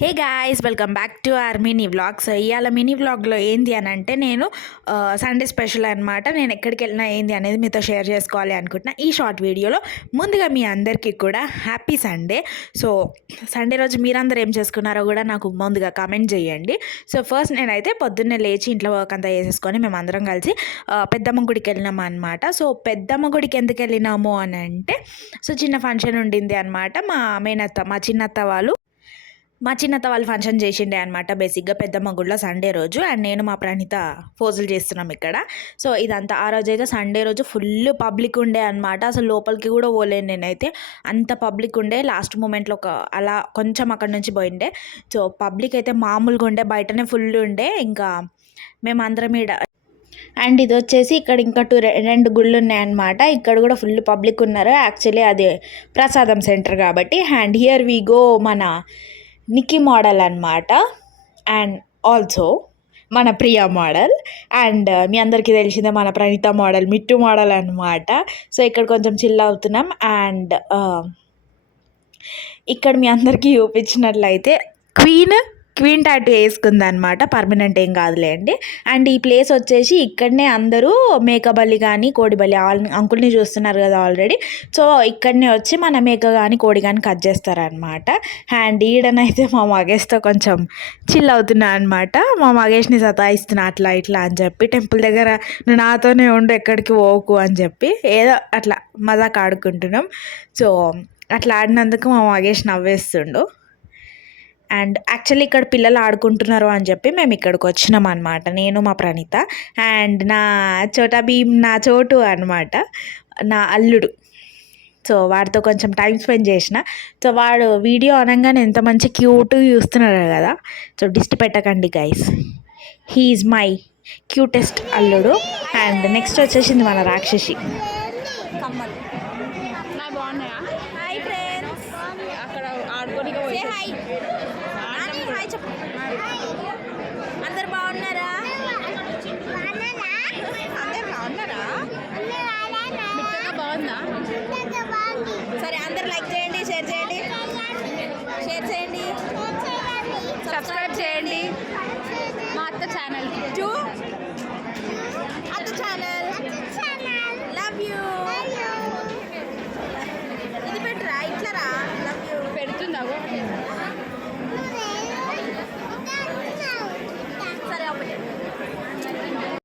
Hey guys, welcome back to our mini vlog. So ఇవాళ mini వ్లాగ్లో ఏంది అని అంటే నేను సండే స్పెషల్ అనమాట. నేను ఎక్కడికి వెళ్ళినా ఏంది అనేది మీతో షేర్ చేసుకోవాలి అనుకుంటున్నా ఈ షార్ట్ వీడియోలో. ముందుగా మీ అందరికీ కూడా హ్యాపీ సండే. సో సండే రోజు మీరందరూ ఏం చేసుకున్నారో కూడా నాకు ముందుగా కామెంట్ చేయండి. సో ఫస్ట్ నేనైతే పొద్దున్నే లేచి ఇంట్లో వర్క్ అంతా వేసేసుకొని మేము అందరం కలిసి పెద్దమ్మ గుడికి వెళ్ళినాము అనమాట. సో పెద్దమ్మ గుడికి ఎందుకు వెళ్ళినాము అని అంటే సో చిన్న ఫంక్షన్ ఉండింది అనమాట. మా చిన్నత్త వాళ్ళు ఫంక్షన్ చేసిండే అనమాట. బేసిక్గా పెద్దమ్మ గుడిలో సండే రోజు. అండ్ నేను మా ప్రణిత పోజులు చేస్తున్నాం ఇక్కడ. సో ఇదంతా ఆ రోజు అయితే సండే రోజు ఫుల్ పబ్లిక్ ఉండే అనమాట. అసలు లోపలికి కూడా పోలేను నేనైతే, అంత పబ్లిక్ ఉండే. లాస్ట్ మూమెంట్లో అలా కొంచెం అక్కడ నుంచి పోయిండే. సో పబ్లిక్ అయితే మామూలుగా ఉండే, బయటనే ఫుల్ ఉండే. ఇంకా మేమందరం అండ్ ఇది వచ్చేసి ఇక్కడ ఇంకా రెండు గుళ్ళు ఉన్నాయన్నమాట. ఇక్కడ కూడా ఫుల్ పబ్లిక్ ఉన్నారు. యాక్చువల్లీ అది ప్రసాదం సెంటర్ కాబట్టి. అండ్ హియర్ వి గో మన నిక్కీ మోడల్ అనమాట. అండ్ ఆల్సో మన ప్రియా మోడల్. అండ్ మీ అందరికీ తెలిసిందే మన ప్రణీత మోడల్, మిట్టు మోడల్ అనమాట. సో ఇక్కడ కొంచెం చిల్ అవుతున్నాం. అండ్ ఇక్కడ మీ అందరికీ చూపించినట్లయితే క్వీన్ టాటూ వేసుకుందనమాట. పర్మనెంట్ ఏం కాదులేండి. అండ్ ఈ ప్లేస్ వచ్చేసి ఇక్కడనే అందరూ మేకబల్లి కానీ కోడిబల్లి అంకుల్ని చూస్తున్నారు కదా ఆల్రెడీ. సో ఇక్కడనే వచ్చి మన మేక కానీ కోడి కానీ కట్ చేస్తారనమాట. అండ్ ఈడనైతే మా మగేష్తో కొంచెం చిల్ అవుతున్నా అనమాట. మా మగేష్ని సతాయిస్తున్నా అట్లా ఇట్లా అని చెప్పి, టెంపుల్ దగ్గర నువ్వు నాతోనే ఉండు ఎక్కడికి పోకు అని చెప్పి ఏదో అట్లా మజాక్ ఆడుకుంటున్నాం. సో అట్లా ఆడినందుకు మా మగేష్ నవ్వేస్తుండు. అండ్ యాక్చువల్లీ ఇక్కడ పిల్లలు ఆడుకుంటున్నారు అని చెప్పి మేము ఇక్కడికి వచ్చినాం అనమాట, నేను మా ప్రణీత. అండ్ నా చోటా భీమ్, నా చోటు అనమాట, నా అల్లుడు. సో వాడితో కొంచెం టైం స్పెండ్ చేసిన. సో వాడు వీడియో అనగానే ఎంత మంచి క్యూట్ చూస్తున్నాడు కదా. సో డిస్ట్ పెట్టకండి guys, he is my cutest అల్లుడు. అండ్ నెక్స్ట్ వచ్చేసింది మన రాక్షసి. అందరు బాగున్నారా? బాగుందా? సరే అందరు లైక్ చేయండి, షేర్ చేయండి, సబ్స్క్రైబ్ చేయండి మా అత్త ఛానల్. అత్త ఛానల్